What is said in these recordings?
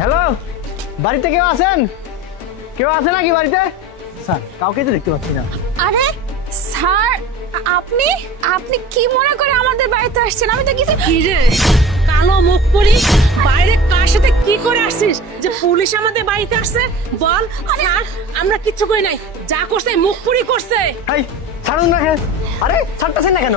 Hello, বাড়িতে কেউ আছেন? কেউ আছে নাকি বাড়িতে? স্যার, কাউকে তো দেখতে পাচ্ছি না। আরে স্যার, আপনি আপনি কি মনে করে আমাদের বাড়িতে আসছেন? আমি তো কিছু কি রে কালো মুখ পরি, বাইরে কার সাথে কি করে আসছিস যে পুলিশ আমাদের বাড়িতে আসছে? বল। স্যার, আমরা কিচ্ছু করি নাই, যা করছে মুখ পুরি করছে। এই ছাড়ুন না। হ্যাঁ, আরে ছাড়তেছেন না কেন?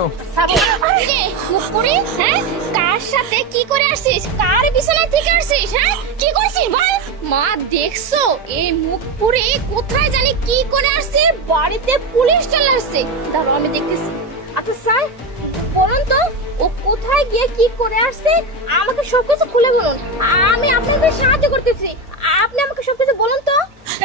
আরে মুখপুরি, হ্যাঁ কার সাথে কি করে আসছিস? কার বিছানা থেকে আসছিস? হ্যাঁ কি করছিস বল? মা দেখছো এই মুখপুরি কোথায় জানি কি করে আসছে? বাড়িতে পুলিশ চলে আসছে। দাঁড়াও আমি দেখতেছি। আচ্ছা স্যার বলুন তো ও কোথায় গিয়ে কি করে আসছে? আমাকে সবকিছু খুলে বলুন, আমি আপনাকে সাহায্য করতেছি। আপনি আমাকে সবকিছু বলুন তো।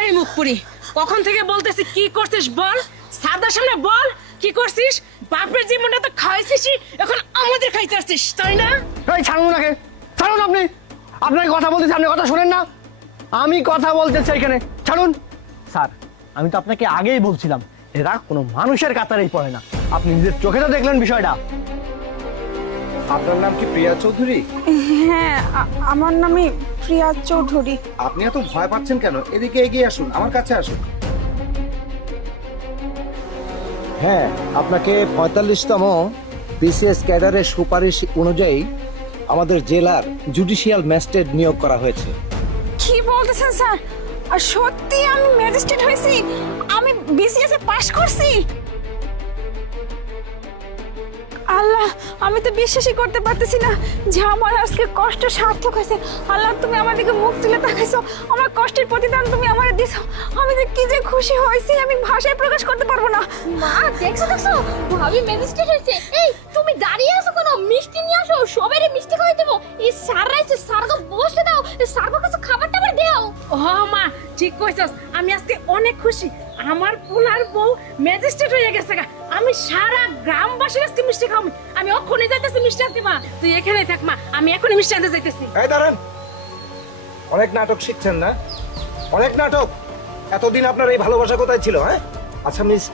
এই মুখ পুরি, কখন থেকে বলতেছি কি করছিস বল? সাদার সামনে বল কি করছিস? বাপের জীবনটা তো খাইছিস, এখন আমাদের খাইতে আসছিস তাই না? এই ছাড়ুন নাকি? ছাড়ুন আপনি। আপনাকে কথা বলতেছি, আপনি কথা শুনেন না? আমি কথা বলতেছি এখানে, ছাড়ুন। স্যার, আমি তো আপনাকে আগেই বলছিলাম এরা কোনো মানুষের কাতারেই পড়ে না। আপনি নিজের চোখে তো দেখলেন বিষয়টা। আপনার নাম কি প্রিয়া চৌধুরী? হ্যাঁ, আমার নামই প্রিয়া চৌধুরী। আপনি এত ভয় পাচ্ছেন কেন? এদিকে এগিয়ে আসুন, আমার কাছে আসুন। হ্যাঁ, আপনাকে ৪৫তম বিসিএস ক্যাডারের সুপারিশ অনুযায়ী আমাদের জেলার জুডিশিয়াল ম্যাজিস্ট্রেট নিয়োগ করা হয়েছে। কি বলতেছেন স্যার? আর সত্যি আমি ম্যাজিস্ট্রেট হয়েছি? আমি বিসিএস এ পাশ করছি? আল্লাহ, আমি তো বিশ্বাসই করতে পারতেছি না যে আমার আজকে কষ্ট সার্থক হয়েছে। আল্লাহ, তুমি আমার দিকে মুখ তুলে তাকাইছো, আমার কষ্টের প্রতিদান তুমি আমারে দিছো। আমি যে কি যে খুশি হয়েছি আমি ভাষায় প্রকাশ করতে পারবো না। মা দেখছো দেখছো ভাবি ম্যাজিস্ট্রেট হয়েছে। এই তুমি দাঁড়িয়ে আছো কেন? মিষ্টি নিয়ে আসো, সবাইরে মিষ্টি খাওয়াই দেবো। এই স্যার রাইছে, স্যারকে বসতে দাও, স্যারকে কিছু খাবার টাবার দাও। ও মা, ঠিক কইছস, আমি আজকে অনেক খুশি। আমার পোলার বউ ম্যাজিস্ট্রেট হয়ে গেছে গা। আমি সারা গ্রামবাসীর আজকে মিষ্টি খাওয়াবো। আমি ওখানে যাইতেছি মিষ্টি আনতে। মা তুই এখানে থাক, মা আমি এখনই মিষ্টি আনতে যাইতেছি। এই দাঁড়ান, অনেক নাটক শিখছেন না? অনেক নাটক। এতদিন আপনার এই ভালোবাসা কোথায় ছিল? হ্যাঁ, আচ্ছা মিস